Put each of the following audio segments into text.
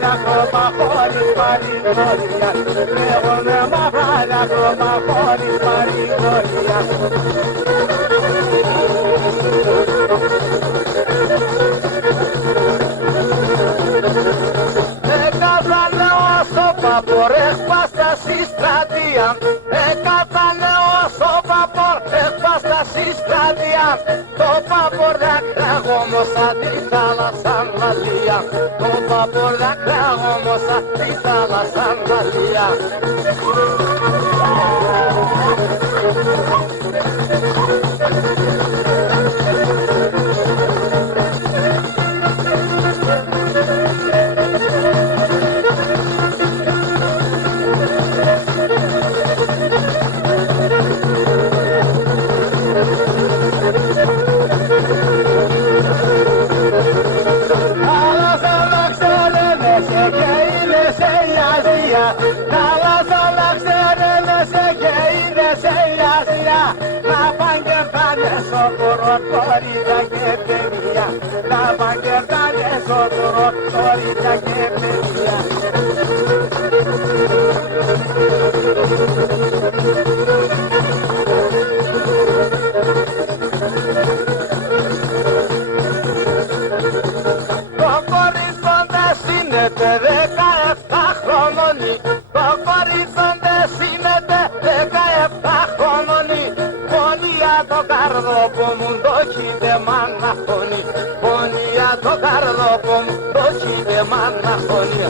μαυράλια χρώμα χωρίς παρηγορία. Λέγομαι μαυράλια χρώμα χωρίς παρηγορία. Έκατανε όσο βαπορ έσπαστα στη στρατεία. Έκατανε όσο βαπορ έσπαστα στη στρατεία. Το βαπορ δάκραγ όμως σαν τη θάλασσα Γαλλία. Το βαπορ δάκραγ όμως σαν τη θάλασσα Γαλλία. Να παγκερτάνε σωτορό κορίτσια και παιδιά. Να παγκερτάνε σωτορό κορίτσια και παιδιά. Το κορίτσον δεν σύνεται 17 χρονών. Το κορίτσον δεν σύνεται 17 χρονών. Πονία το καρδόπο μου το κοίτε μάνα χωνή. Πονία το καρδόπο μου το κοίτε μάνα χωνή.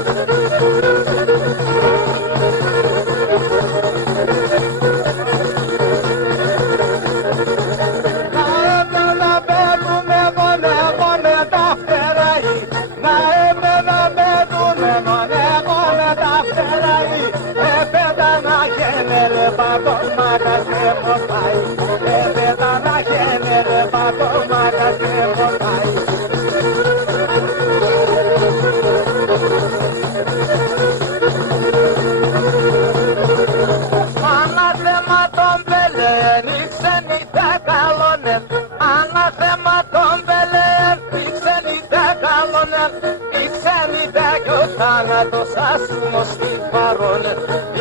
Θάνατος άσουμος στην παρόλε.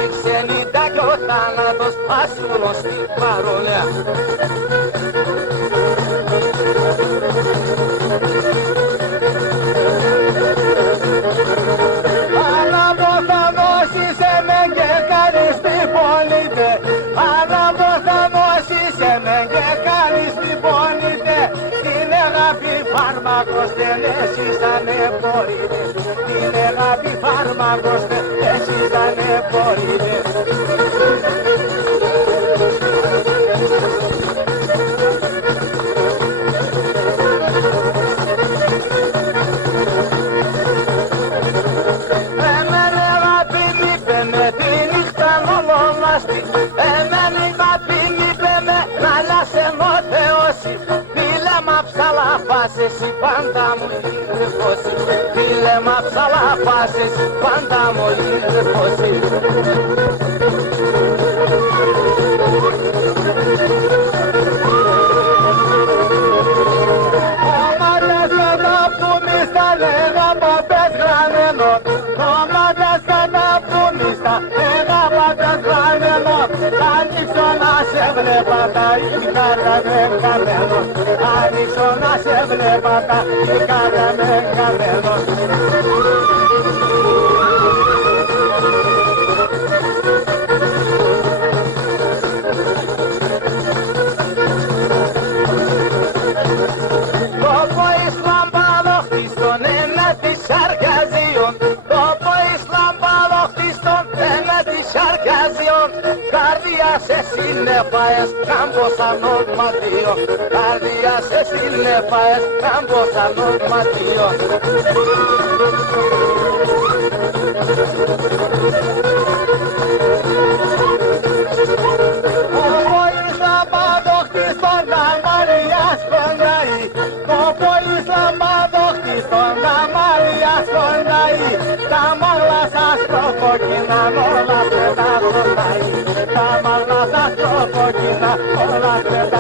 Η ξενιτά κι ο θάνατος άσουμος στην παρόλε. Αναμποθανώσεις εμέν και κάνεις την πολίτε. Αναμποθανώσεις εμέν και κάνεις την πολίτε. Την αγάπη φάρμακος δεν εσείς ανεμπορείτε. Την αγάπη φάρμακος δεν εσείς ανεμπορείτε. Εμένα αγάπη λείπε με τη νύχτα νολόμαστη. Εμένα αγάπη λείπε με να λάσεμο θεώσει. Φίλεμα ψαλαφάσες η πάντα μου λίρκωση. Φίλεμα ψαλαφάσες η πάντα μου λίρκωση. Κόμματες κατά που μιστα λέγα παπές γρανένο. Κόμματες κατά που μιστα λέγα παπές γρανένο. Άνοιξω να σε βλέπα τα ήκαρα με κανένο. Άνοιξω να σε βλέπα τα ήκαρα με κανένο. Τόπο Ισλάμ παλοχτίστον ένα της Αρκαζίων. Τόπο Ισλάμ παλοχτίστον ένα της Αρκαζίων. Καρδιά σε συννεφάες κάμπος ανωματίο. Καρδιά σε συννεφάες κάμπος ανωματίο. Τόπο Ισλάμ παλοχτίστον τα Μαρία σκονταεί. Τόπο Ισλάμ παλοχτίστον τα Μαρία σκονταεί. Τα μάγλα σας προκοκκινά όλα πετά σκονταεί. Τα μάγλα σας προκοκκινά όλα πετά